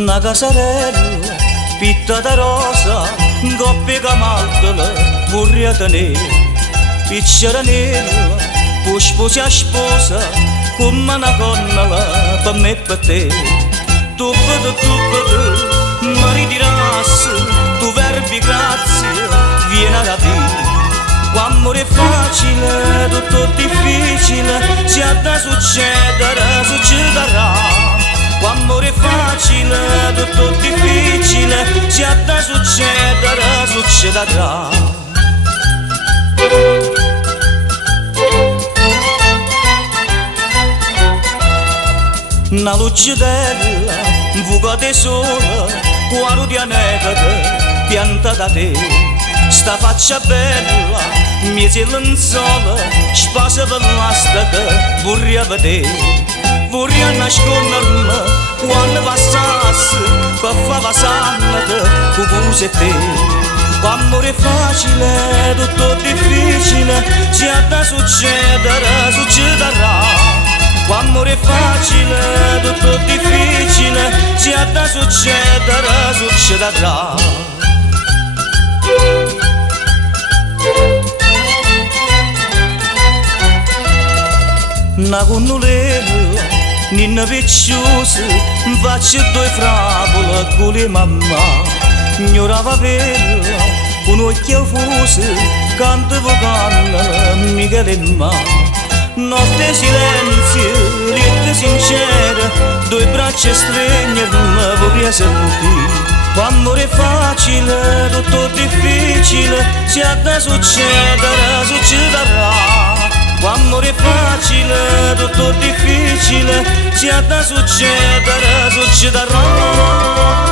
Una casarella pitta da rosa, coppie camaldole, burriata nera, picciera nera, sposa a sposa, come una connala per me e per te. Tu vedi, mi ritirassi, tu verbi grazie, vieni a capire. Quando è facile, tutto difficile, se ha da succedere, succederà. Quando è facile, tutto difficile, se ha da succedere, succederà. Una luce della, fuga di sole, cuore di aneddote, pianta da te. Sta faccia bella, miezi lenzuola, spasa per lastica, vorrei vedere. Vorrei nascondermi quando passassi, per fare passare con cose e te. Quando è facile, tutto difficile, se ha da succedere, succederà. Quando è facile, tutto difficile, se ha da succedere, succederà. Una connolella, ninna picciosa, faccio due frapole con le mamma. Ignorava bella, con occhio fuso, canta vocanda, mica le ma. Notte silenzio, liette sincera, due braccia strette, ma vorrei sentire. Quando è facile, tutto difficile, se ha da succedere, succederà. Quando è facile, tutto difficile, se ha da succedere, succederà.